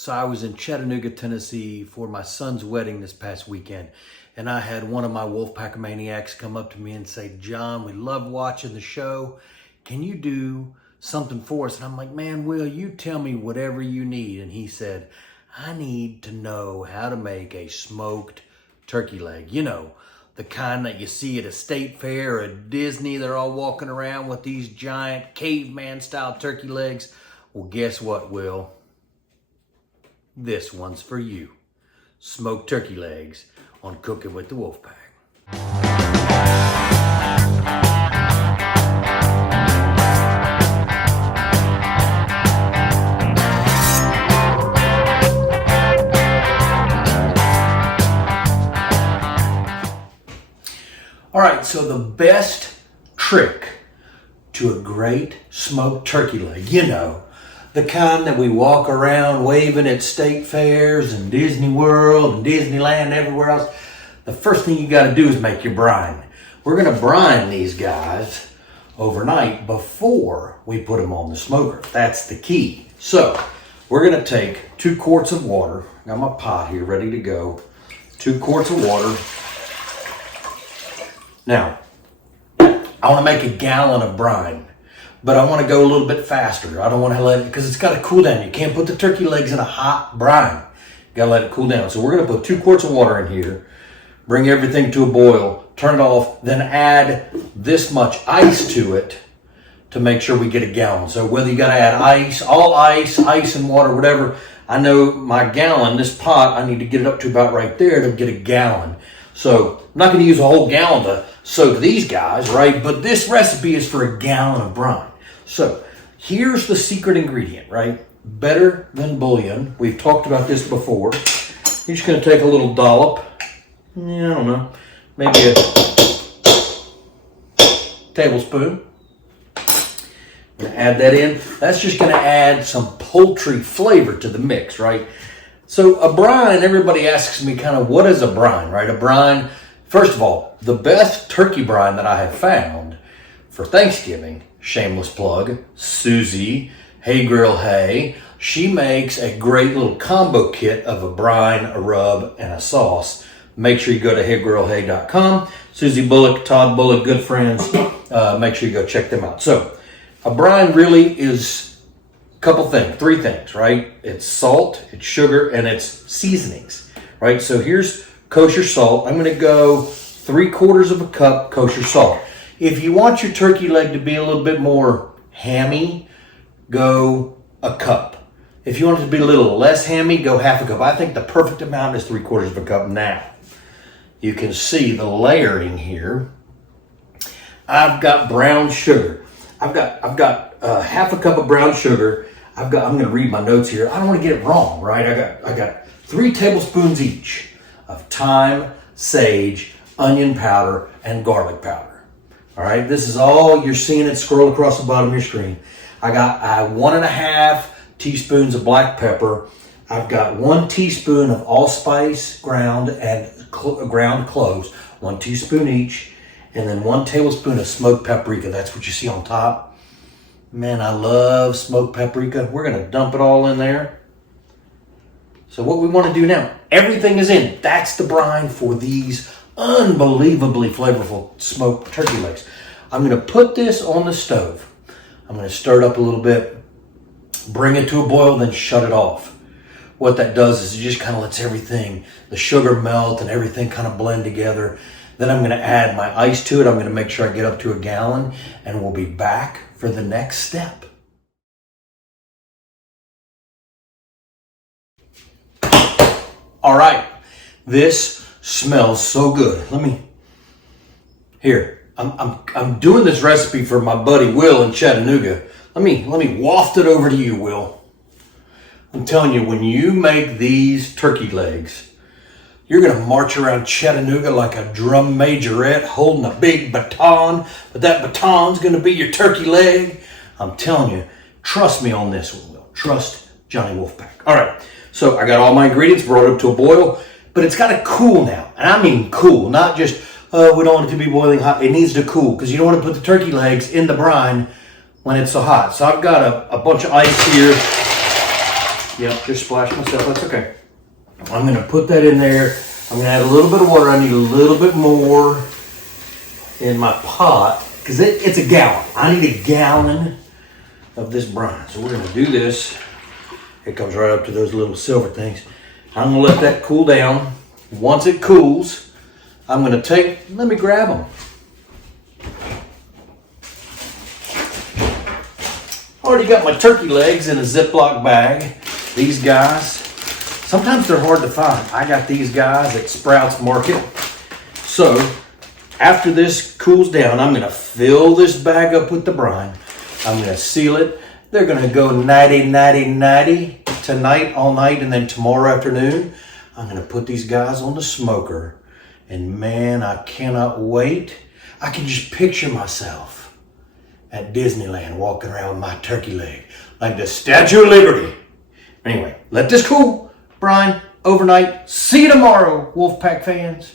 So I was in Chattanooga, Tennessee for my son's wedding this past weekend. And I had one of my Wolfpackamaniacs come up to me and say, "John, we love watching the show. Can you do something for us?" And I'm like, "Man, Will, you tell me whatever you need." And he said, "I need to know how to make a smoked turkey leg. You know, the kind that you see at a state fair or at Disney. They're all walking around with these giant caveman style turkey legs." Well, guess what, Will? This one's for you. Smoked turkey legs on Cooking with the Wolfpack. All right, so the best trick to a great smoked turkey leg, you know, the kind that we walk around waving at state fairs and Disney World and Disneyland and everywhere else. The first thing you got to do is make your brine. We're going to brine these guys overnight before we put them on the smoker. That's the key. So we're going to take 2 quarts of water. I got my pot here ready to go. 2 quarts of water. Now, I want to make a gallon of brine. But I want to go a little bit faster. I don't want to let it, because it's got to cool down. You can't put the turkey legs in a hot brine. You got to let it cool down. So we're going to put 2 quarts of water in here, bring everything to a boil, turn it off, then add this much ice to it to make sure we get a gallon. So whether you got to add ice, all ice and water, whatever. I know my gallon, this pot, I need to get it up to about right there to get a gallon. So I'm not going to use a whole gallon to soak these guys, right? But this recipe is for a gallon of brine. So here's the secret ingredient, right? Better than bouillon. We've talked about this before. You're just going to take a little dollop. I don't know. Maybe a tablespoon. I'm going to add that in. That's just going to add some poultry flavor to the mix, right? So a brine, everybody asks me kind of, what is a brine, right? A brine, first of all, the best turkey brine that I have found for Thanksgiving, shameless plug, Susie, Hey Grill Hey, she makes a great little combo kit of a brine, a rub, and a sauce. Make sure you go to heygirlhey.com. Susie Bullock, Todd Bullock, good friends. Make sure you go check them out. So a brine really is a couple things, 3 things, right? It's salt, it's sugar, and it's seasonings, right? So here's kosher salt. I'm going to go 3/4 cup kosher salt. If you want your turkey leg to be a little bit more hammy, go a cup. If you want it to be a little less hammy, go 1/2 cup. I think the perfect amount is 3/4 cup. Now, you can see the layering here. I've got brown sugar. I've got 1/2 cup of brown sugar. I'm going to read my notes here. I don't want to get it wrong, right? I got 3 tablespoons each of thyme, sage, onion powder, and garlic powder. All right, this is all you're seeing it scroll across the bottom of your screen. I got 1.5 teaspoons of black pepper. I've got 1 teaspoon of allspice ground and ground cloves, 1 teaspoon each, and then 1 tablespoon of smoked paprika. That's what you see on top. Man, I love smoked paprika. We're going to dump it all in there. So what we want to do now, everything is in. That's the brine for these unbelievably flavorful smoked turkey legs. I'm going to put this on the stove. I'm going to stir it up a little bit, bring it to a boil, then shut it off. What that does is it just kind of lets everything, the sugar melt and everything kind of blend together. Then I'm going to add my ice to it. I'm going to make sure I get up to a gallon, and we'll be back for the next step. All right, this smells so good. I'm doing this recipe for my buddy Will in Chattanooga. Let me waft it over to you, Will. I'm telling you, when you make these turkey legs, you're going to march around Chattanooga like a drum majorette holding a big baton, but that baton's going to be your turkey leg. I'm telling you, trust me on this one, Will. Trust Johnny Wolfpack. All right, so I got all my ingredients, brought it up to a boil, but it's got to cool now. And I mean cool, not just, we don't want it to be boiling hot. It needs to cool, because you don't want to put the turkey legs in the brine when it's so hot. So I've got a bunch of ice here. Yep, just splashed myself. That's okay. I'm going to put that in there. I'm going to add a little bit of water. I need a little bit more in my pot because it's a gallon. I need a gallon of this brine. So we're going to do this. It comes right up to those little silver things. I'm going to let that cool down. Once it cools, I'm going to let me grab them. Already got my turkey legs in a Ziploc bag. These guys, sometimes they're hard to find. I got these guys at Sprouts Market. So after this cools down, I'm going to fill this bag up with the brine. I'm going to seal it. They're going to go nighty tonight, all night, and then tomorrow afternoon, I'm going to put these guys on the smoker. And man, I cannot wait. I can just picture myself at Disneyland walking around with my turkey leg like the Statue of Liberty. Anyway, let this cool, brine, overnight. See you tomorrow, Wolfpack fans.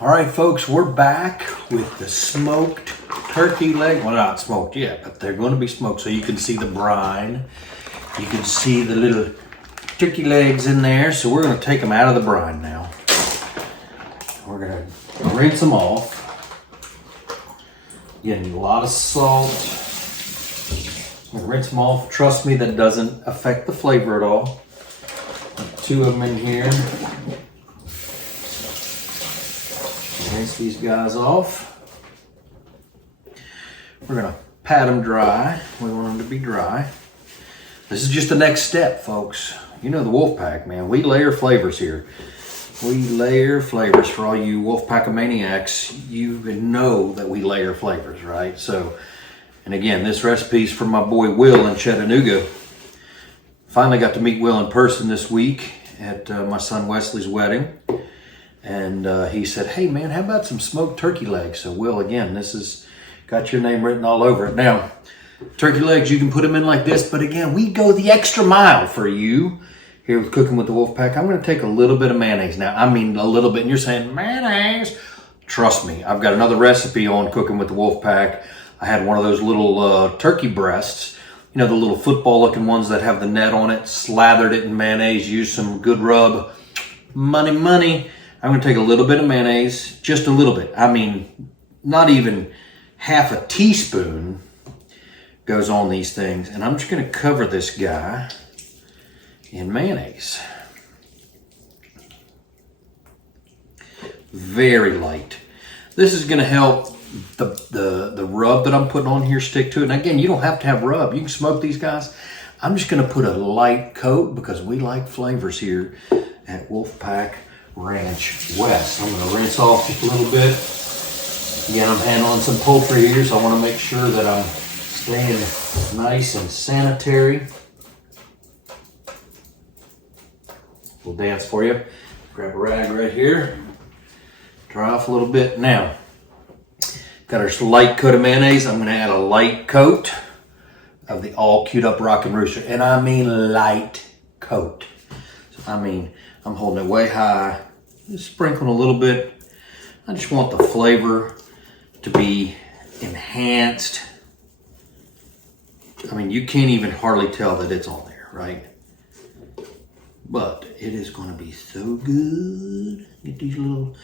All right, folks, we're back with the smoked turkey leg. Well, not smoked yet, but they're going to be smoked. So you can see the brine. You can see the little turkey legs in there. So we're going to take them out of the brine now. We're going to rinse them off. Getting a lot of salt. I'm going to rinse them off. Trust me, that doesn't affect the flavor at all. Put 2 of them in here. Rinse these guys off. We're going to pat them dry. We want them to be dry. This is just the next step, folks. You know the Wolfpack, man. We layer flavors here. We layer flavors. For all you Wolfpackamaniacs, you know that we layer flavors, right? So, and again, this recipe's from my boy Will in Chattanooga. Finally got to meet Will in person this week at my son Wesley's wedding. And he said, hey man, how about some smoked turkey legs? So Will, again, this has got your name written all over it. Now, turkey legs, you can put them in like this, but again, we go the extra mile for you here with Cooking with the Wolfpack. I'm going to take a little bit of mayonnaise now. I mean, a little bit. And you're saying, mayonnaise? Trust me, I've got another recipe on Cooking with the Wolfpack. I had one of those little turkey breasts, you know, the little football-looking ones that have the net on it, slathered it in mayonnaise, used some good rub. Money. I'm going to take a little bit of mayonnaise, just a little bit. I mean, not even half a teaspoon goes on these things. And I'm just going to cover this guy in mayonnaise. Very light. This is going to help the rub that I'm putting on here stick to it. And again, you don't have to have rub. You can smoke these guys. I'm just going to put a light coat because we like flavors here at Wolfpack Ranch West. I'm going to rinse off just a little bit. Again, I'm handling some poultry here, so I want to make sure that I'm staying nice and sanitary. We'll dance for you. Grab a rag right here. Dry off a little bit. Now, got our light coat of mayonnaise. I'm going to add a light coat of the all queued up Rockin' Rooster. And I mean light coat. So, I mean, I'm holding it way high. Just sprinkling a little bit. I just want the flavor to be enhanced. I mean, you can't even hardly tell that it's on there, right? But it is going to be so good. Get these little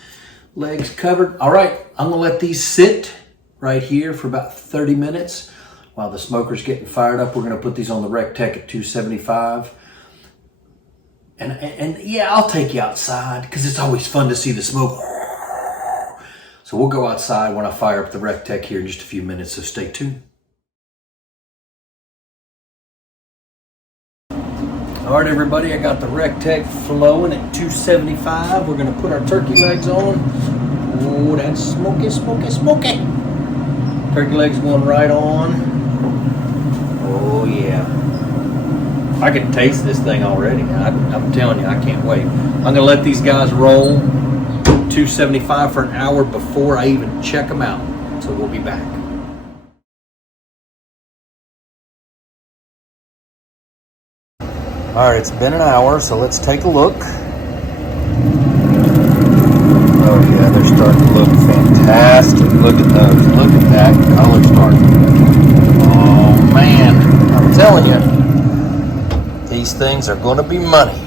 legs covered. All right, I'm going to let these sit right here for about 30 minutes while the smoker's getting fired up. We're going to put these on the Rec Tech at 275. And yeah, I'll take you outside because it's always fun to see the smoke. So we'll go outside when I fire up the Rec Tech here in just a few minutes, so stay tuned. All right, everybody, I got the Rec Tech flowing at 275. We're going to put our turkey legs on. Oh, that's smoky. Turkey legs going right on. Oh, yeah. I can taste this thing already. I'm telling you, I can't wait. I'm going to let these guys roll 275 for an hour before I even check them out. So we'll be back. All right, it's been an hour, so let's take a look. Oh yeah, they're starting to look fantastic. Look at those. Look at that color starting. These things are going to be money.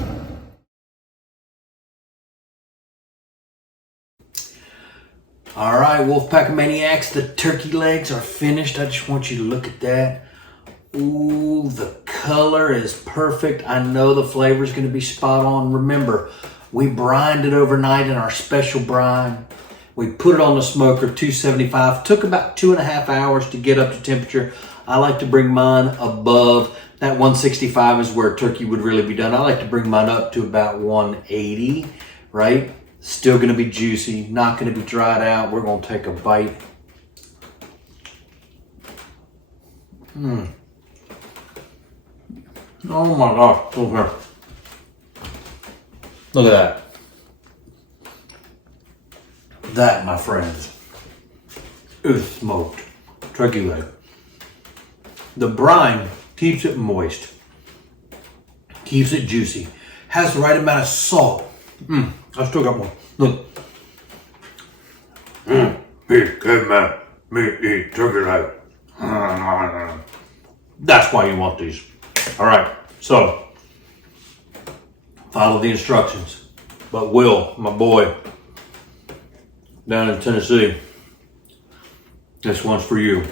All right, Wolfpackamaniacs, the turkey legs are finished. I just want you to look at that. Ooh, the color is perfect. I know the flavor is going to be spot on. Remember, we brined it overnight in our special brine. We put it on the smoker, 275. Took about 2.5 hours to get up to temperature. I like to bring mine above. That 165 is where turkey would really be done. I like to bring mine up to about 180, right? Still going to be juicy, not going to be dried out. We're going to take a bite. Oh my gosh, look here. Look at that. That, my friends, is smoked turkey leg. The brine keeps it moist, keeps it juicy, has the right amount of salt. I still got more. Look. He came at me eat turkey leg. That's why you want these. All right, so follow the instructions. But Will, my boy, down in Tennessee, this one's for you.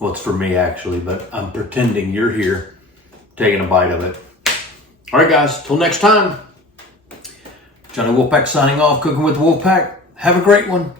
Well, it's for me actually, but I'm pretending you're here taking a bite of it. All right, guys, till next time. Johnny Wolfpack signing off, Cooking with the Wolfpack. Have a great one.